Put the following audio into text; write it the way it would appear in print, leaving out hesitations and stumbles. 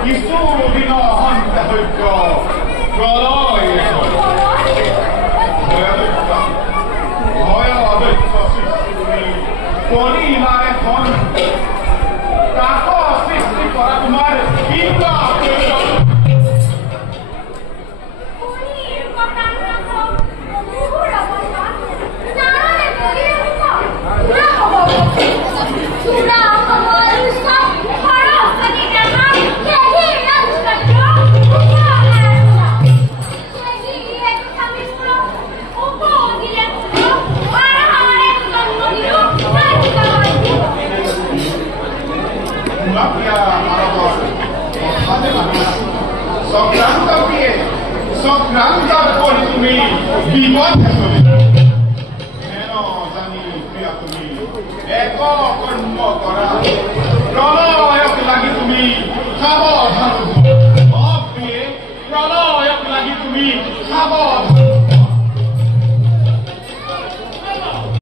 কিছু দিন অন্তহ্য প্রলয় ভয় অদক্ষ সৃষ্টি পরিমার এখন তাক সৃষ্টি করা তোমার কিংবা সংক্রান্ত করে তুমি বিপদ জানি প্রিয়া তুমি এক কর্ম করা প্রলয়ক লাগি তুমি সাবধান প্রলয়ক লাগি তুমি সাবধান